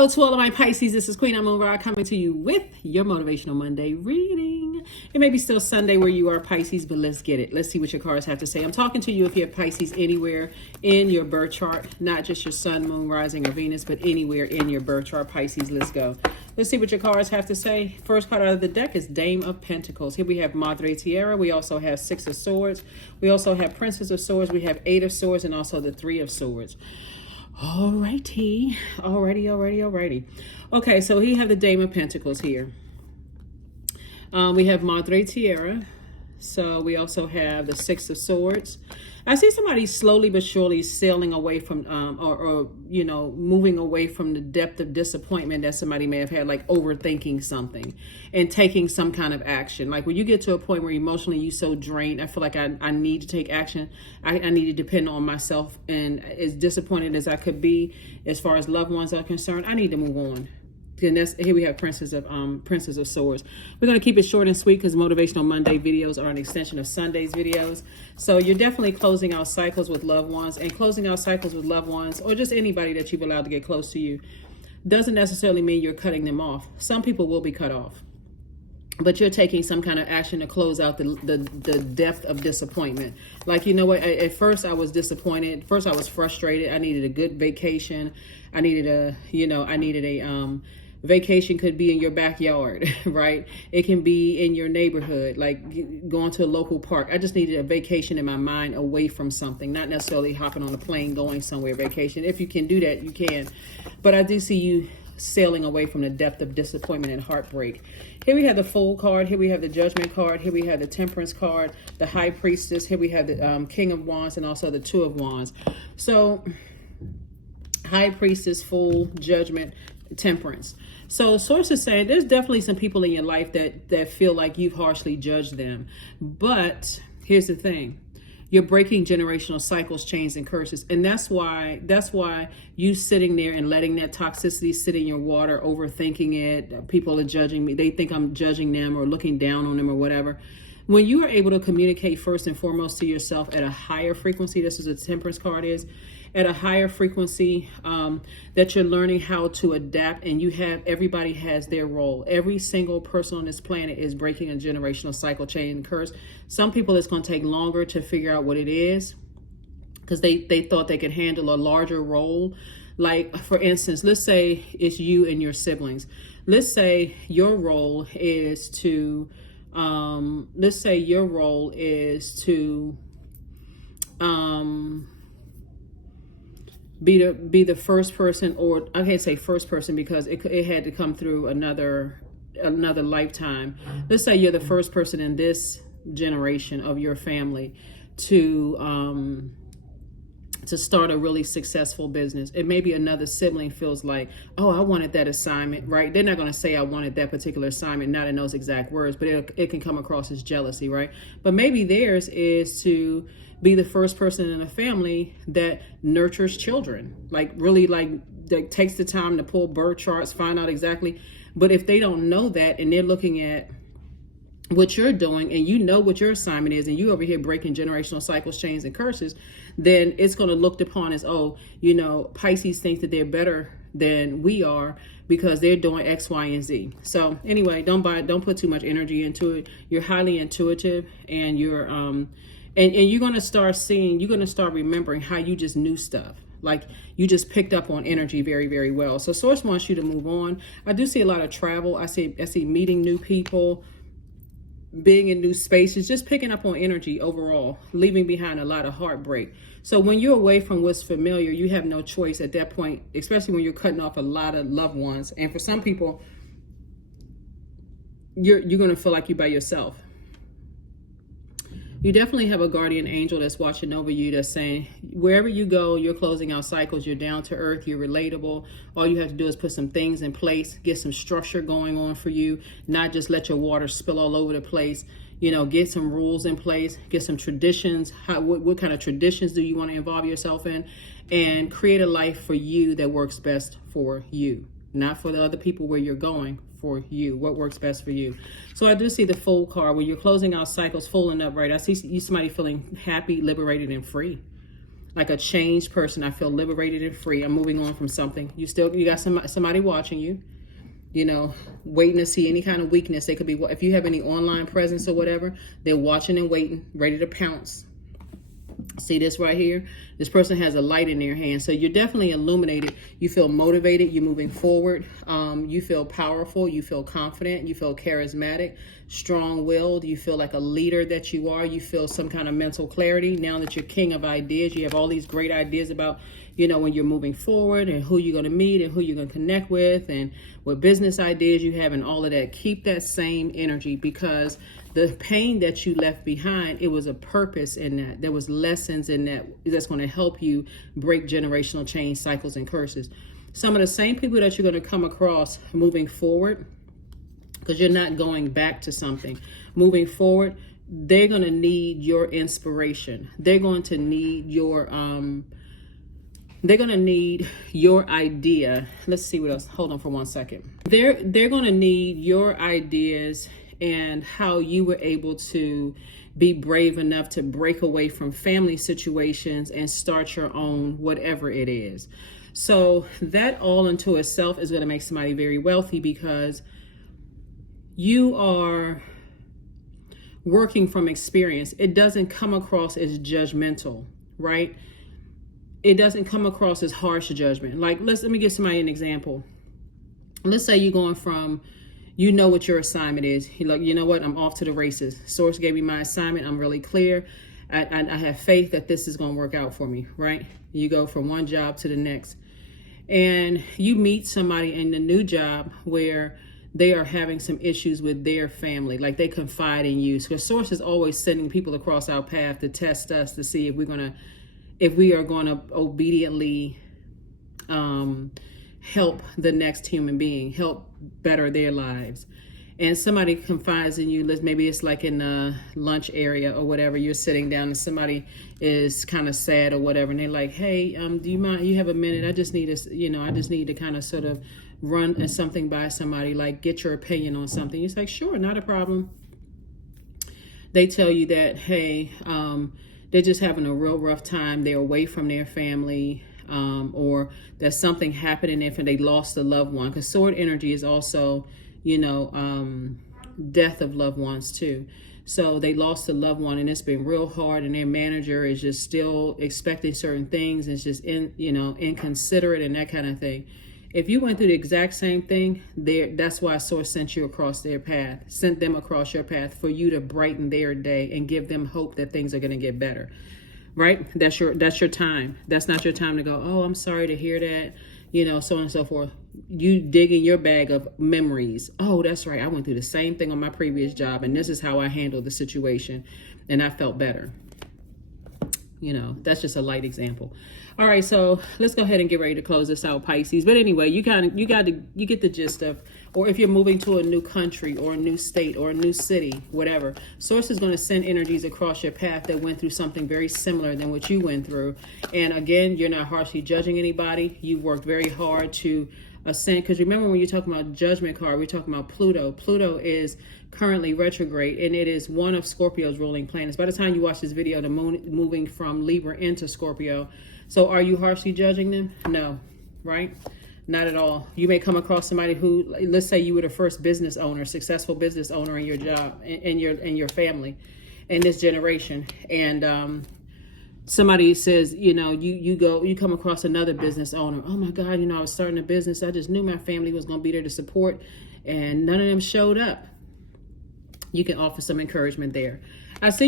Hello to all of my Pisces. This is Queen Amun Ra coming to you with your Motivational Monday reading. It may be still Sunday where you are Pisces, but let's get it. Let's see what your cards have to say. I'm talking to you if you have Pisces anywhere in your birth chart, not just your sun, moon, rising, or Venus, but anywhere in your birth chart. Pisces, let's go. Let's see what your cards have to say. First card out of the deck is Dame of Pentacles. Here we have Madre Tierra. We also have Six of Swords. We also have Princess of Swords. We have Eight of Swords and also the Three of Swords. Alrighty. Okay, so we have the Dame of Pentacles here. We have Madre Tierra. So we also have the Six of Swords. I see somebody slowly but surely sailing away from, you know, moving away from the depth of disappointment that somebody may have had, like overthinking something and taking some kind of action. Like when you get to a point where emotionally you're so drained, I feel like I need to take action. I need to depend on myself. And as disappointed as I could be as far as loved ones are concerned, I need to move on. And that's, here we have Princess of Swords. We're going to keep it short and sweet because Motivational Monday videos are an extension of Sunday's videos. So you're definitely closing out cycles with loved ones, and closing out cycles with loved ones or just anybody that you've allowed to get close to you doesn't necessarily mean you're cutting them off. Some people will be cut off, but you're taking some kind of action to close out the depth of disappointment. Like, you know what, at first I was disappointed. First I was frustrated. I needed a good vacation. I needed a vacation. Could be in your backyard, right? It can be in your neighborhood, like going to a local park. I just needed a vacation in my mind away from something, not necessarily hopping on a plane, going somewhere vacation. If you can do that, you can. But I do see you sailing away from the depth of disappointment and heartbreak. Here we have the Fool card. Here we have the Judgment card. Here we have the Temperance card, the High Priestess. Here we have the King of Wands and also the Two of Wands. So High Priestess, Fool, Judgment, Temperance. So source is saying there's definitely some people in your life that feel like you've harshly judged them. But here's the thing. You're breaking generational cycles, chains, and curses. And that's why you sitting there and letting that toxicity sit in your water, overthinking it. People are judging me. They think I'm judging them or looking down on them or whatever. When you are able to communicate first and foremost to yourself at a higher frequency, this is what the Temperance card is, at a higher frequency, that you're learning how to adapt, and everybody has their role. Every single person on this planet is breaking a generational cycle, chain, and curse. Some people it's going to take longer to figure out what it is because they thought they could handle a larger role. Like, for instance, let's say it's you and your siblings. Let's say your role is to be the first person, or I can't say first person because it had to come through another lifetime. Let's say you're the first person in this generation of your family to start a really successful business. And maybe another sibling feels like, oh, I wanted that assignment, right? They're not going to say I wanted that particular assignment, not in those exact words, but it can come across as jealousy, right? But maybe theirs is to be the first person in a family that nurtures children, like really that takes the time to pull birth charts, find out exactly. But if they don't know that and they're looking at what you're doing and you know what your assignment is and you over here breaking generational cycles, chains, and curses, then it's going to looked upon as, oh, you know, Pisces thinks that they're better than we are because they're doing X, Y, and Z. So anyway, don't put too much energy into it. You're highly intuitive, and you're and you're going to start remembering how you just knew stuff. Like you just picked up on energy very, very well. So source wants you to move on. I do see a lot of travel. I see meeting new people, being in new spaces, just picking up on energy overall, leaving behind a lot of heartbreak. So when you're away from what's familiar, you have no choice at that point, especially when you're cutting off a lot of loved ones. And for some people, you're going to feel like you're by yourself. You definitely have a guardian angel that's watching over you, that's saying wherever you go, you're closing out cycles, you're down to earth, you're relatable. All you have to do is put some things in place, get some structure going on for you, not just let your water spill all over the place. You know, get some rules in place, get some traditions. What kind of traditions do you want to involve yourself in? And create a life for you that works best for you. Not for the other people where you're going, for you, what works best for you. So I do see the Fool card where you're closing out cycles, full and upright. I see you, somebody feeling happy, liberated, and free. like a changed person. I feel liberated and free. I'm moving on from something. You got somebody watching you, you know, waiting to see any kind of weakness. They could be, if you have any online presence or whatever, they're watching and waiting, ready to pounce. See this right here? This person has a light in their hand. So you're definitely illuminated. You feel motivated. You're moving forward. You feel powerful. You feel confident. You feel charismatic, strong-willed. You feel like a leader that you are. You feel some kind of mental clarity. Now that you're king of ideas, you have all these great ideas about, you know, when you're moving forward and who you're going to meet and who you're going to connect with and what business ideas you have and all of that. Keep that same energy, because the pain that you left behind, it was a purpose in that. There was lessons in that that's going to help you break generational chain cycles and curses. Some of the same people that you're going to come across moving forward, because you're not going back to something. Moving forward, they're going to need your inspiration. They're going to need your idea. Let's see what else. Hold on for 1 second. They're going to need your ideas and how you were able to be brave enough to break away from family situations and start your own, whatever it is. So that all into itself is going to make somebody very wealthy, because you are working from experience. It doesn't come across as judgmental, right? It doesn't come across as harsh judgment. Like, let me give somebody an example. Let's say you're going from, you know what your assignment is. You're like, you know what? I'm off to the races. Source gave me my assignment. I'm really clear. I have faith that this is going to work out for me, right? You go from one job to the next. And you meet somebody in the new job where they are having some issues with their family. Like, they confide in you. So Source is always sending people across our path to test us to see if we are going to obediently help the next human being, help better their lives. And somebody confides in you, maybe it's like in the lunch area or whatever, you're sitting down and somebody is kind of sad or whatever, and they're like, hey, do you mind, you have a minute? I just need to kind of sort of run something by somebody, like get your opinion on something. It's like, sure, not a problem. They tell you that, hey, they're just having a real rough time. They're away from their family, or there's something happening if they lost a loved one. Because sword energy is also, death of loved ones too. So they lost a loved one and it's been real hard, and their manager is just still expecting certain things. It's just inconsiderate and that kind of thing. If you went through the exact same thing, that's why Source sent you across their path, sent them across your path, for you to brighten their day and give them hope that things are going to get better, right? That's your time. That's not your time to go, oh, I'm sorry to hear that, so on and so forth. You dig in your bag of memories. Oh, that's right. I went through the same thing on my previous job, and this is how I handled the situation, and I felt better. That's just a light example. All right, so let's go ahead and get ready to close this out, Pisces. But anyway, you get the gist of, or if you're moving to a new country or a new state or a new city, whatever, Source is going to send energies across your path that went through something very similar than what you went through. And again, you're not harshly judging anybody. You worked very hard to ascend, because remember, when you're talking about judgment card, we're talking about Pluto. Pluto is currently retrograde, and it is one of Scorpio's ruling planets. By the time you watch this video, the moon moving from Libra into Scorpio. So are you harshly judging them? No, right? Not at all. You may come across somebody who, let's say you were the first business owner, successful business owner in your job, in your family, in this generation, and somebody says, you come across another business owner. Oh my God, I was starting a business. I just knew my family was going to be there to support, and none of them showed up. You can offer some encouragement there. I see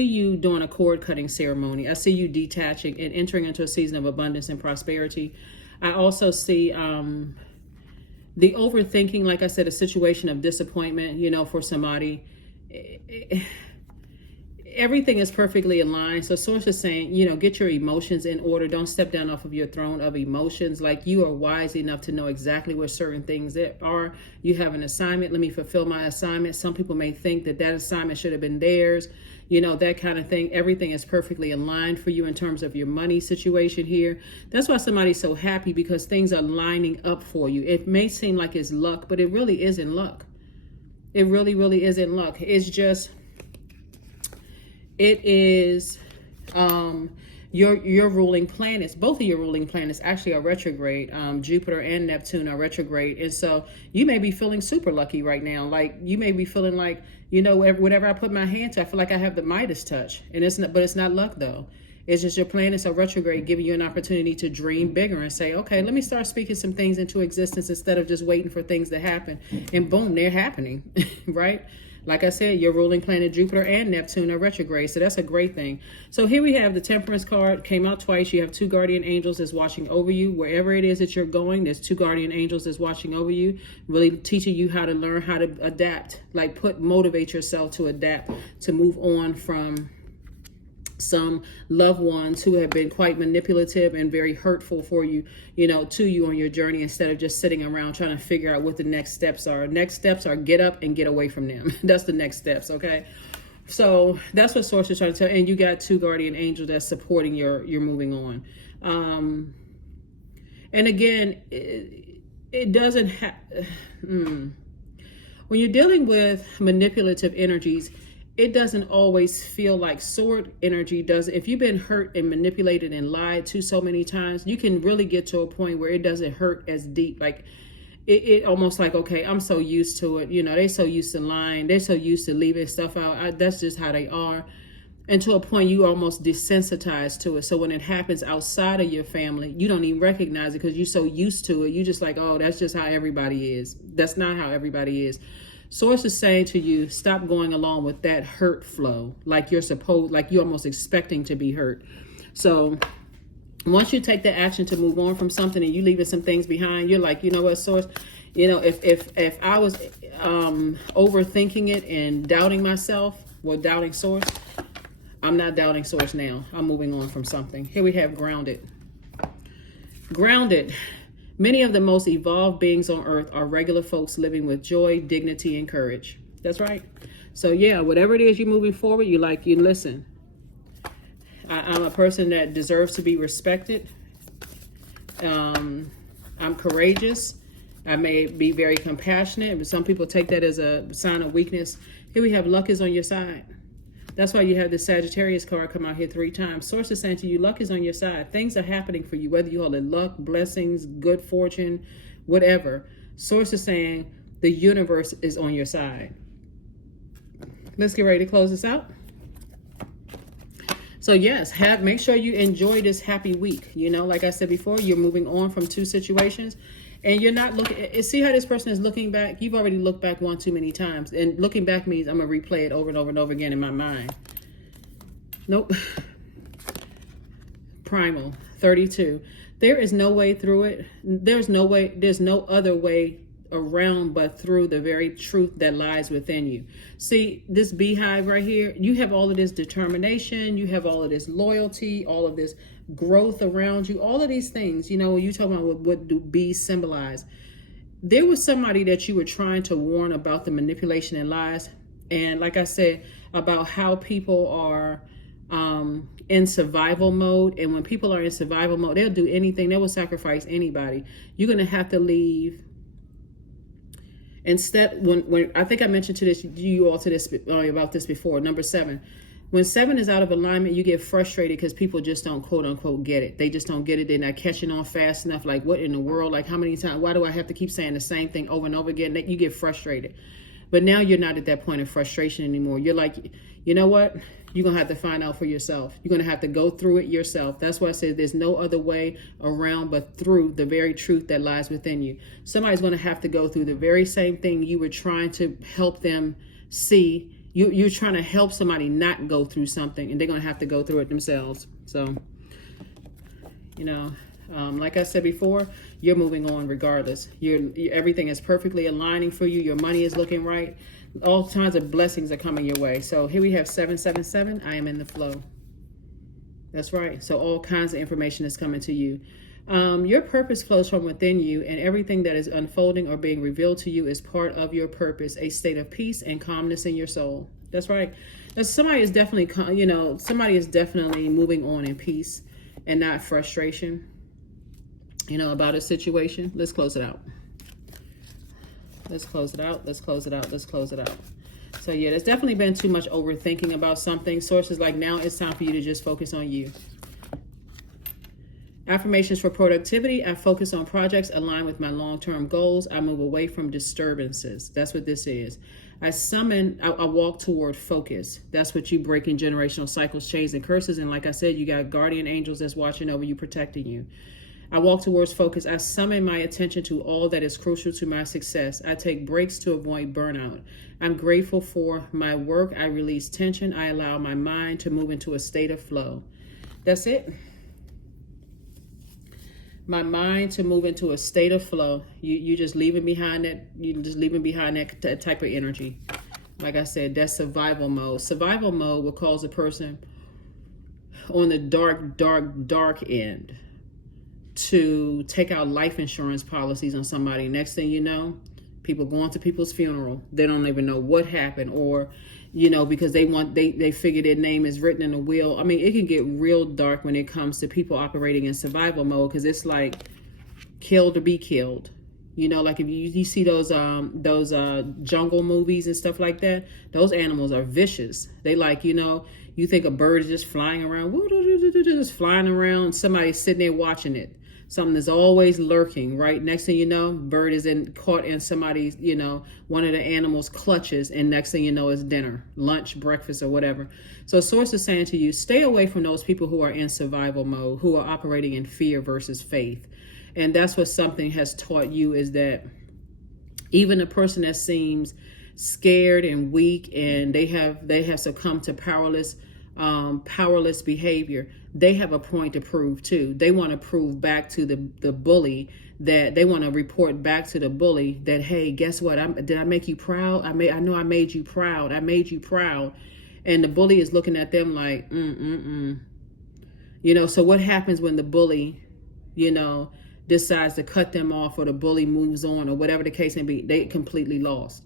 you doing a cord cutting ceremony. I see you detaching and entering into a season of abundance and prosperity. I also see the overthinking, like I said, a situation of disappointment, for somebody. Everything is perfectly aligned. So Source is saying, get your emotions in order. Don't step down off of your throne of emotions. Like, you are wise enough to know exactly where certain things are. You have an assignment. Let me fulfill my assignment. Some people may think that assignment should have been theirs, that kind of thing. Everything is perfectly aligned for you in terms of your money situation here. That's why somebody's so happy, because things are lining up for you. It may seem like it's luck, but it really isn't luck. It really, really isn't luck. It's just, it is your ruling planets, both of your ruling planets actually are retrograde. Jupiter and Neptune are retrograde. And so you may be feeling super lucky right now. Like you may be feeling like, you know, whatever I put my hand to, I feel like I have the Midas touch. And it's not, but it's not luck though. It's just your planets are retrograde, giving you an opportunity to dream bigger and say, okay, let me start speaking some things into existence instead of just waiting for things to happen. And boom, they're happening, right? Like I said, your ruling planet Jupiter and Neptune are retrograde, so that's a great thing. So here we have the Temperance card, came out twice. You have 2 guardian angels that's watching over you. Wherever it is that you're going, there's 2 guardian angels that's watching over you, really teaching you how to learn how to adapt, like motivate yourself to adapt, to move on from some loved ones who have been quite manipulative and very hurtful for you, you know, to you on your journey, instead of just sitting around trying to figure out what the next steps are. Next steps are get up and get away from them. That's the next steps, okay? So that's what Source is trying to tell. And you got 2 guardian angels that's supporting your moving on. And again, it doesn't have... when you're dealing with manipulative energies, it doesn't always feel like sword energy does. If you've been hurt and manipulated and lied to so many times, you can really get to a point where it doesn't hurt as deep. Like it almost like, okay, I'm so used to it. You know, they're so used to lying. They're so used to leaving stuff out. That's just how they are. And to a point, you almost desensitized to it. So when it happens outside of your family, you don't even recognize it because you're so used to it. You just like, oh, that's just how everybody is. That's not how everybody is. Source is saying to you, stop going along with that hurt flow, like you're almost expecting to be hurt. So once you take the action to move on from something and you leaving some things behind, you're like, you know what, Source, you know, if I was overthinking it and doubting myself, well, doubting Source, I'm not doubting Source now. I'm moving on from something. Here we have grounded. Grounded. Many of the most evolved beings on earth are regular folks living with joy, dignity, and courage. That's right. So yeah, whatever it is you're moving forward, you listen. I'm a person that deserves to be respected. I'm courageous. I may be very compassionate, but some people take that as a sign of weakness. Here we have luck is on your side. That's why you have the Sagittarius card come out here 3 times. Source is saying to you, luck is on your side. Things are happening for you, whether you call it luck, blessings, good fortune, whatever. Source is saying the universe is on your side. Let's get ready to close this out. So yes, make sure you enjoy this happy week. You know, like I said before, you're moving on from 2 situations. And you're not looking, see how this person is looking back? You've already looked back one too many times. And looking back means I'm going to replay it over and over and over again in my mind. Nope. Primal, 32. There is no way through it. There's no other way around but through the very truth that lies within you. See, this beehive right here, you have all of this determination, you have all of this loyalty, all of this growth around you, all of these things. You know, you talking about what do bees symbolize? There was somebody that you were trying to warn about the manipulation and lies, and like I said, about how people are in survival mode. And when people are in survival mode, they'll do anything. They will sacrifice anybody. You're going to have to leave. Instead, when I think I mentioned about this before, number 7. When 7 is out of alignment, you get frustrated because people just don't quote unquote get it. They just don't get it. They're not catching on fast enough. Like, what in the world? Like, how many times? Why do I have to keep saying the same thing over and over again? You get frustrated. But now you're not at that point of frustration anymore. You're like, you know what? You're going to have to find out for yourself. You're going to have to go through it yourself. That's why I said there's no other way around but through the very truth that lies within you. Somebody's going to have to go through the very same thing you were trying to help them see. You're trying to help somebody not go through something, and they're going to have to go through it themselves. So, you know, like I said before, you're moving on regardless. Everything is perfectly aligning for you. Your money is looking right. All kinds of blessings are coming your way. So here we have 777. I am in the flow. That's right. So all kinds of information is coming to you. Your purpose flows from within you, and everything that is unfolding or being revealed to you is part of your purpose, a state of peace and calmness in your soul. That's right. Now, somebody is definitely moving on in peace and not frustration, about a situation. Let's close it out. Let's close it out. Let's close it out. Let's close it out. So yeah, there's definitely been too much overthinking about something. Sources like, now it's time for you to just focus on you. Affirmations for productivity. I focus on projects aligned with my long-term goals. I move away from disturbances. That's what this is. I walk toward focus. That's what you breaking generational cycles, chains, and curses. And like I said, you got guardian angels that's watching over you, protecting you. I walk towards focus. I summon my attention to all that is crucial to my success. I take breaks to avoid burnout. I'm grateful for my work. I release tension. I allow my mind to move into a state of flow. That's it. My mind to move into a state of flow. You just leaving behind that. You just leaving behind that type of energy. Like I said, that's survival mode. Survival mode will cause a person on the dark end to take out life insurance policies on somebody. Next thing you know, people going to people's funeral. They don't even know what happened, or because they figure their name is written in a will. I mean, it can get real dark when it comes to people operating in survival mode, because it's like kill to be killed. Like if you see those jungle movies and stuff like that, those animals are vicious. They you think a bird is just flying around, just flying around, somebody's sitting there watching it. Something is always lurking, right? Next thing you know, bird is caught in somebody's, one of the animals' clutches, and next thing you know, it's dinner, lunch, breakfast, or whatever. So Source is saying to you, stay away from those people who are in survival mode, who are operating in fear versus faith. And that's what something has taught you, is that even a person that seems scared and weak, and they have succumbed to powerless behavior, they have a point to prove too. They want to prove back to the bully, that they want to report back to the bully that, hey, guess what? Did I make you proud? I know I made you proud. I made you proud. And the bully is looking at them like, so what happens when the bully, decides to cut them off, or the bully moves on, or whatever the case may be? They completely lost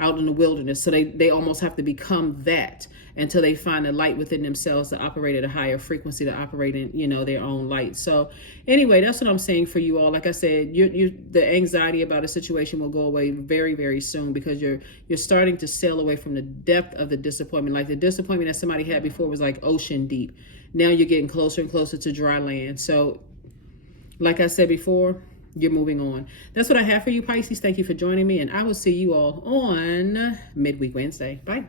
out in the wilderness. So they almost have to become that until they find a light within themselves to operate at a higher frequency, to operate in their own light. So anyway, that's what I'm saying for you all. Like I said, the anxiety about a situation will go away very, very soon, because you're starting to sail away from the depth of the disappointment. Like the disappointment that somebody had before was like ocean deep. Now you're getting closer and closer to dry land. So like I said before, you're moving on. That's what I have for you, Pisces. Thank you for joining me, and I will see you all on Midweek Wednesday. Bye.